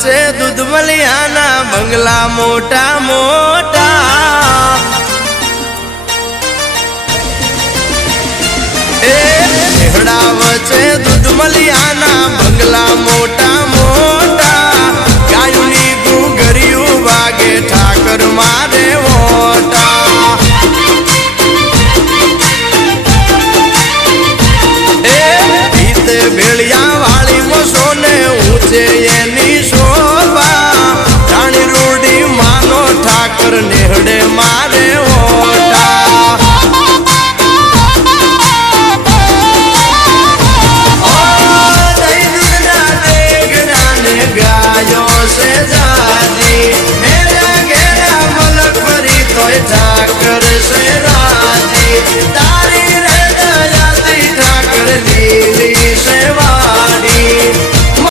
વચ્ચે દૂધમલિયાના બંગલા મોટા મોટા એ નેહડા વચ્ચે દૂધમલિયાના બંગલા મોટા મોટા ગાયુની ઘૂઘરિયું વાગે ઠાકર મારે વોટા એ પીતે ભેળિયા વાળી મોસોને ઊંચે એની શોભા રાણી રૂડી માનો ઠાકર નેહડે માર